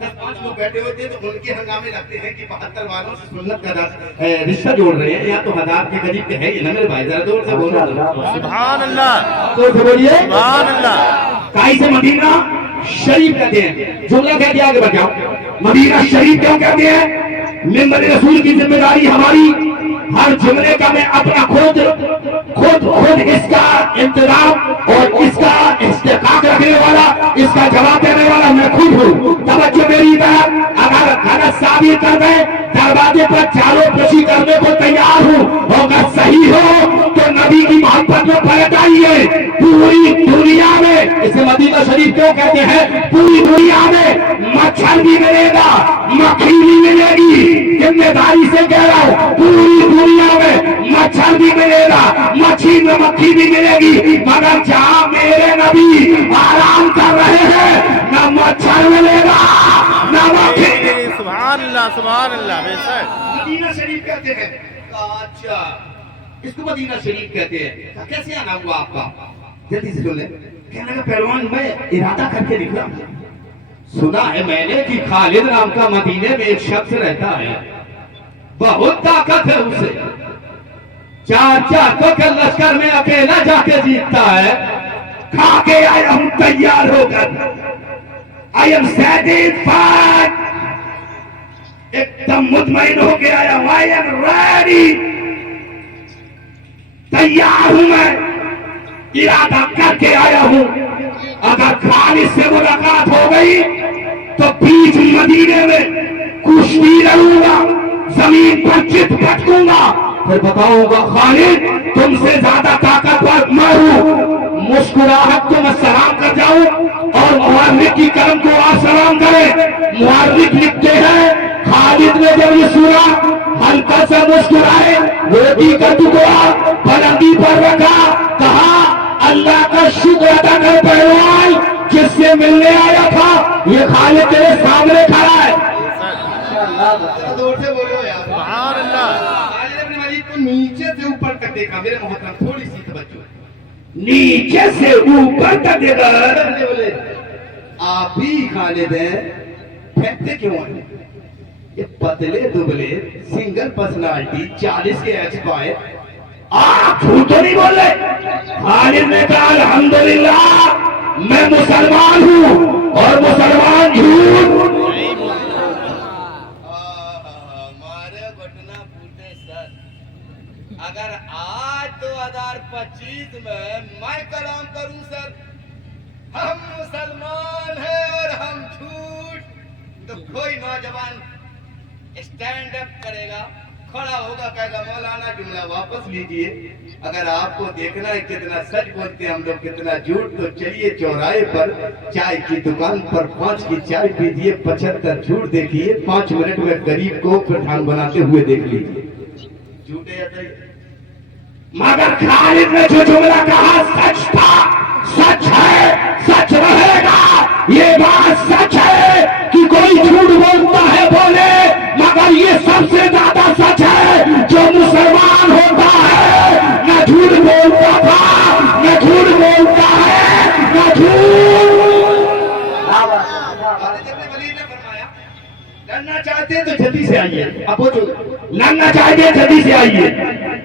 10-5 लोग बैठे हुए थे तो उनके हंगामे लगते हैं कि 72 वालों से सुन्नत का रिश्ता जोड़ रहे हैं, या तो 1000 के करीब के है ये ना मेरे भाई, जरा जोर से बोलो। सुभान अल्लाह, तो बोलिए सुभान अल्लाह। काई से मदीना शरीफ कहते हैं, जुमला कह दिया, आगे बढ़ जाओ। मदीना शरीफ क्यों कहते हैं? मिंबर रसूल की जिम्मेदारी हमारी ہر جملے کا میں اپنا خود اس کا انتظام اور اس کا استحقاق رکھنے والا، اس کا جواب دینے والا میں خود ہوں۔ توجہ میری طرف، اگر غلط ثابت کر دیں دروازے پر چالو پوشی کرنے کو تیار ہوں، اگر صحیح ہو تو نبی کی محبت میں پلٹ آئیے۔ پوری دنیا میں، اسے مدینہ شریف کیوں کہتے ہیں، پوری دنیا میں مچھر بھی ملے گا، مکھی بھی ملے گی، ذمہ داری سے کہہ رہا ہوں، پوری دنیا میں مچھر بھی ملے گا، مچھی میں مکھی بھی ملے گی، مگر جہاں میرے نبی آرام کر رہے ہیں نہ مچھر ملے گا نہ مکھی۔ سبحان اللہ سبحان اللہ، بے شک مدینہ شریف کہتے ہیں۔ اچھا اس کو مدینہ شریف کہتے ہیں، کیسے آنا ہوا آپ کا؟ جلدی سے سن لیں۔ کہنے لگا پہلوان میں ارادہ کر کے نکلا، سنا ہے میں نے کہ خالد نام کا مدینے میں ایک شخص رہتا ہے، بہت طاقت ہے اسے، 4 کے لشکر میں اکیلا جا کے جیتتا ہے۔ کھا کے آیا ہوں تیار ہو کر، I am satisfied، ایک دم مطمئن ہو کے آیا ہوں، I am ready، تیار ہوں، میں ارادہ کر کے آیا ہوں، اگر خالد سے ملاقات ہو گئی تو بیچ مدینے میں کشتی لڑوں گا، زمین پر چت پٹکوں گا، پھر بتاؤں گا خالد تم سے زیادہ طاقتور میں ہوں۔ مسکراہٹ کو میں سلام کر جاؤں اور مورخ کی قلم کو آپ سلام کریں۔ مورخ لکھتے ہیں خالد نے جب یہ سنا ہلکا سا مسکرائے، روٹی کا ٹکڑا پلنگی پر رکھا، کہا اللہ کا شکر ادا کر پہلوان، جس سے ملنے آیا تھا یہ خالد تیرے سامنے کھڑا ہے۔ سبحان اللہ۔ خالد ابن ولید کو نیچے سے اوپر تک دیکھا، میرے محترم تھوڑی سی توجہ، نیچے سے اوپر تک دیکھا، بولے آپ ہی خالد ہیں، پھینکتے کیوں ہیں؟ یہ پتلے دبلے سنگل پرسنالٹی 40 کے ایکسپائر، آپ جھوٹ تو نہیں بول رہے؟ خالد نے کہا الحمدللہ میں مسلمان ہوں اور مسلمان جھوٹ۔ ہمارے گھٹنا پھوٹے سر، اگر آج 2025 میں کلام کروں سر ہم مسلمان ہیں اور ہم جھوٹ، تو کوئی نوجوان اسٹینڈ اپ کرے گا، کھڑا ہوگا، کہے گا مولانا جملہ واپس لیجئے، اگر آپ کو دیکھنا ہے کتنا سچ بولتے ہیں ہم لوگ کتنا جھوٹ، تو چلیے چوراہے پر چائے کی دکان پر 5 کی چائے پیجئے، 75 جھوٹ دیکھیے، 5 منٹ میں غریب کو پٹھان بناتے ہوئے دیکھ لیجئے، جھوٹے یا صحیح؟ مگر خالد نے جو جملہ کہا سچ تھا، سچ ہے، سچ رہے گا، یہ بات سچ ہے کہ کوئی جھوٹ بولتا ہے بولے، مگر یہ سب سے زیادہ سچ ہے جو مسلمان ہوتا ہے نہ جھوٹ بولتا تھا، نہ جھوٹ بولتا ہے، نہ جھوٹ۔ لڑنا چاہتے ہیں تو جلدی سے آئیے، اب وہ جو لڑنا چاہتے ہیں جلدی سے آئیے۔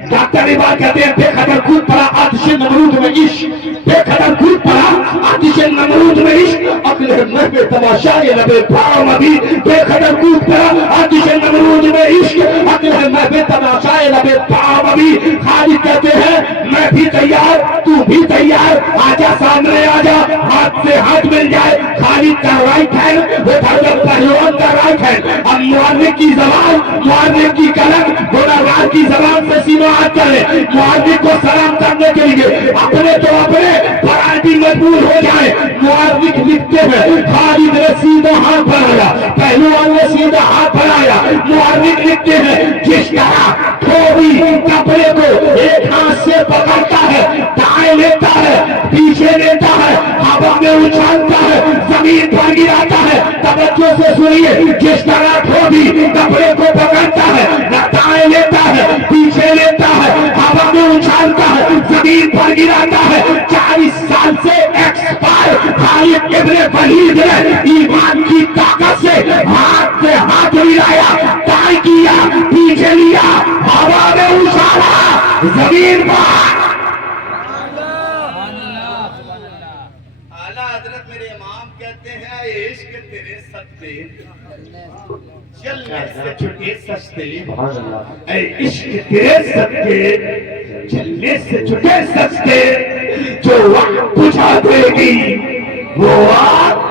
ڈاکٹر اقبال کہتے ہیں بے قدر کود پڑا آتش نمرود میں عشق، بے قدر کود پڑا آتش نمرود میں عشق، عقل ہے محو تماشائے لبے پاؤں ابھی، بے قدر کود پڑا آتش نمرود میں عشق، عقل ہے محو تماشائے لبے پاؤں ابھی۔ خالد کہتے ہیں میں بھی تیار، تو بھی تیار، آجا سامنے آجا، ہاتھ سے ہاتھ مل جائے۔ خالد کا رائٹ ہینڈ وہ پہلوان کا رائٹ ہینڈ، اب مورخ کی زبان، مورخ کی قلم گناہگار کی زبان سے سیما ہاتھ کرے، مورخ کو سلام کرنے کے لیے اپنے تو اپنے فرائضی مجبور ہو جائے۔ مورخ لکھتے ہیں خالد نے سیدھا ہاتھ بڑھایا، پہلوان نے سیدھا ہاتھ بڑھایا۔ مورخ لکھتے ہیں جس طرح دھوبی کپڑے کو ایک ہاتھ سے پکڑتا ہے، دائیں لیتا ہے، پیچھے لیتا ہے، ہوا میں اچھالتا ہے، زمین پر گراتا ہے، توجہ سے سنیے، جس طرح دھوبی کپڑے کو پکڑتا ہے، دائیں لیتا ہے، پیچھے لیتا ہے، ہوا میں اچھالتا ہے، زمین پر گراتا ہے، 40 سال سے ایکسپائر خالد ابن ولید نے ایمان کی طاقت سے ہاتھ سے ہاتھ ملایا، دائیں کیا، پیچھے لیا، ہوا میں اچھالا، زمین پر۔ اعلیٰ حضرت میرے امام کہتے ہیں عشق تیرے सस्ते चलने से छुटे सस्ते ऐ इश्क तेरे सदके चलने से छुटे सस्ते जो वक्त बुझा देगी वो आग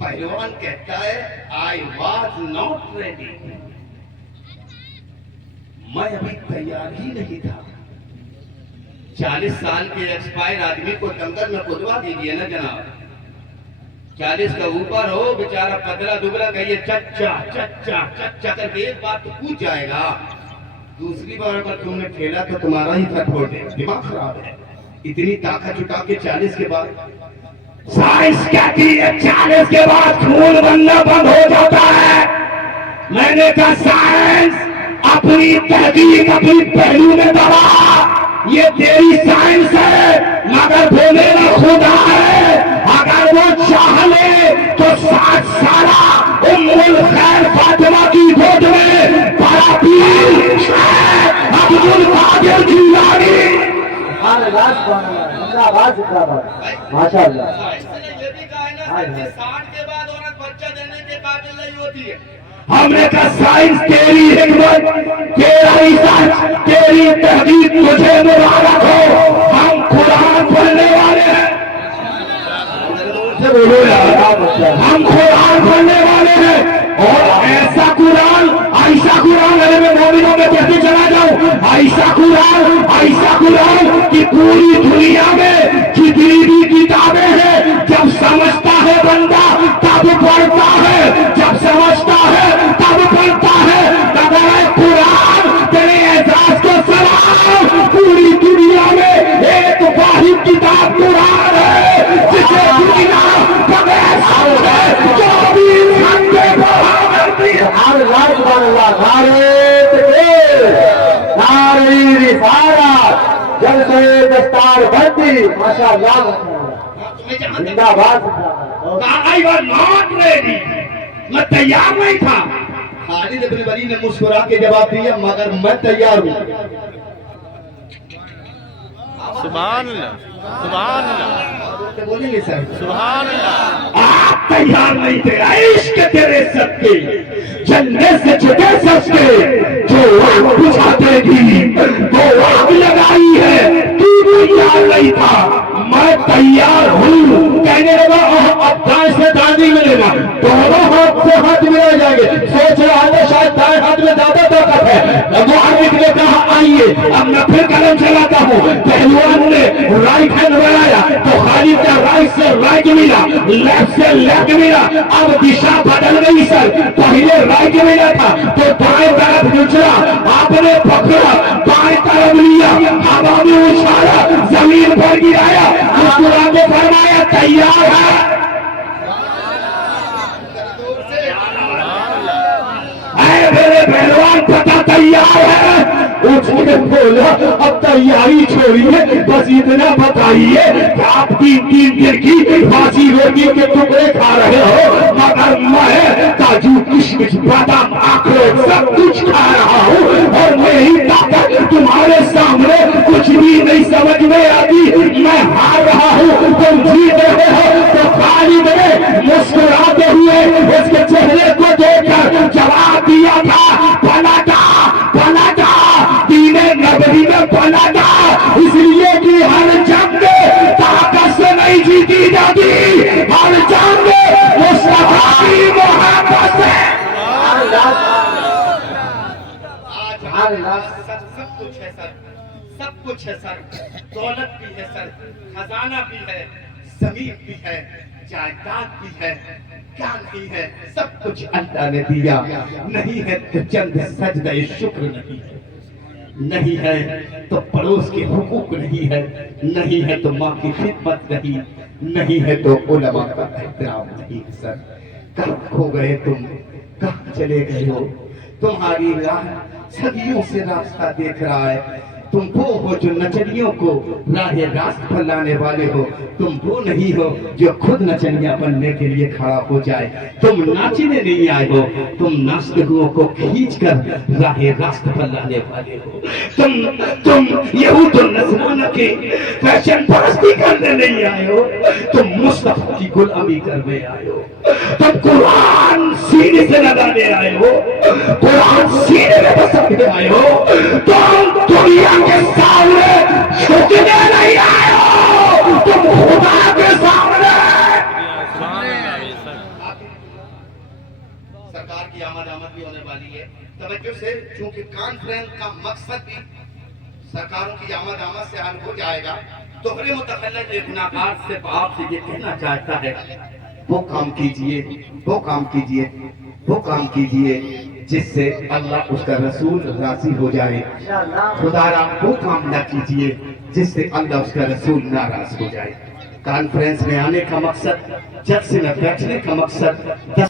पहलवान कहता है आई वॉज नॉट रेडी, मैं अभी तैयार ही नहीं था। 40 साल के एक्सपायर आदमी को दंगल में कूदवा दीजिए ना जनाब, 40 का ऊपर हो बेचारा पतला दुबला, कहिए चच्चा चच्चा चच्चा करके एक बार तो कूद जाएगा, दूसरी बार अगर तुमने खेला तो तुम्हारा ही सर फोड़ देगा, दिमाग खराब है। इतनी ताकत जुटा के 40 के बाद साइंस कहती है 40 के बाद खून बनना बंद हो जाता है। मैंने कहा साइंस अपनी तहकीक अपनी पहलू में दबा, ये तेरी साइंस है मगर वो मेरा खुदा है, अगर वो चाह ले तो 60 साला उम्मुल खैर फातिमा की गोद में बड़ा पीर अब्दुल कादिर जिलानी। माशाअल्लाह। ये भी कहा है ना कि 60 के बाद औरत बच्चा देने के काबिल नहीं होती है। हमने कहा साइंस तेरी हिकमत तेरा रिसर्च तेरी तहकीक तुझे मुबारक हो, हम कुरान पढ़ने वाले हैं, बोलो यार, हम कुरान पढ़ने वाले हैं और ऐसा कुरान ऐसा कुरान अरे मैं मोमिनों में कहते चला जाऊं, ऐसा कुरान कि पूरी दुनिया में जितनी भी किताबें हैं जब समझता है बंदा तब पढ़ता है, जब समझता है तब पढ़ता है। अगर कुरान तेरे एजाज को सलाम, पूरी दुनिया में एक वाहिद किताब कुरान है जिसे दुनिया बगैर समझे 24 घंटे पढ़ा करती है। दस्तार बंदी माशाअल्लाह जिंदाबाद। I was not ready, मैं तैयार नहीं था। खालिद इब्न वलीद ने मुस्कुरा के जवाब दिया मगर मैं तैयार हूँ। सुभान अल्लाह, सुभान अल्लाह, बोलेंगे सर सुभान अल्लाह। आप तैयार नहीं थे, इश्क तेरे सबके जलने से छुटे सस्ते जो आग बुझा देगी वो आग लगाई है, तू तैयार नहीं था मैं तैयार हूँ। कहने लगा अब दाएं से दानी मिलेगा, दोनों हाथ से हाथ मिला जाएंगे। सोच रहा था शायद दाएं हाथ में ज्यादा ताकत है, मुहारिक ने कहा आइए अब मैं फिर कलम चलाता हूँ। पहलवान ने राइट हैंड बनाया तो खालिद का राइट से राइट मिला, लेफ्ट से लेफ्ट मिला। अब दिशा बदल गई सर, पहले राइट मिला था तो दाएं तरफ गुजरा, आपने पकड़ा बाएं तरफ लिया, हवा में उछाला, जमीन पर गिराया, मुस्कुरा के फरमाया तैयार है। मेरे पहलवान पता तैयार है, उसने बोला अब तैयारी छोड़िए, बस इतना बताइए कि आप 3-3 दिन की बासी रोटी के टुकड़े खा रहे हो मगर मैं काजू किशमिश बादाम अखरोट सब कुछ खा रहा हूँ और मेरी ताकत तुम्हारे सामने कुछ भी नहीं समझ में आती, मैं हार रहा हूँ तुम जीत रहे हो। तो खालिद ने मुस्कुराते हुए उसके चेहरे को देखकर जवाब दिया था पलटा पलटा, दीने नबी में पलटा, इसलिए कि हर जंग ताकत से नहीं जीती जाती, हर जंग मुस्तफा की मोहब्बत से। आज सब कुछ है सर, सब कुछ है सर, दौलत भी है सर, खजाना भी है, जमीन भी है, जायदाद भी है, ज्ञान भी है, सब कुछ अल्लाह ने दिया। नहीं है तो चंद सजदे शुक्र नहीं है, नहीं है तो पड़ोस के हुकूक नहीं है, नहीं है तो माँ की खिदमत नहीं, नहीं है तो उलमा का एहतराम नहीं। सर कहाँ खो गए तुम, कहाँ चले गए हो? तुम्हारी राह सदियों से रास्ता देख रहा है, तुम वो हो जो नचनियों को राह रास्त पर लाने वाले हो। तुम वो नहीं हो जो खुद नचनिया बनने के लिए खड़ा हो जाए। तुम नाचने नहीं आए हो, तुम नाचते हुओं को खींच कर राह रास्त पर लाने वाले हो। तुम यहूद और नसराना के फैशन परस्ती करने नहीं आए हो, तुम मुस्तफा की गुलामी करने आए हो। तुम कुरान सीने से लगाने आए हो, कुरान सीने में बसने आए हो। तुम दुनिया के सामने झुकने नहीं आए हो, तुम खुदा के सामने। सरकार की आमद भी होने वाली है, तवज्जो से, चूंकि कॉन्फ्रेंस का मकसद भी सरकारों की आमद से हल हो जाएगा। दोहरे मुतकल्लिम एक गुनाहगार से आपसे ये कहना चाहता है, वो काम कीजिए, वो काम कीजिए, वो काम कीजिए जिससे अल्लाह उसका रसूल राजी हो जाए। खुदारा वो काम ना कीजिए जिससे अल्लाह उसका रसूल नाराज हो जाए। कॉन्फ्रेंस में आने का मकसद, जलसे में बैठने का मकसद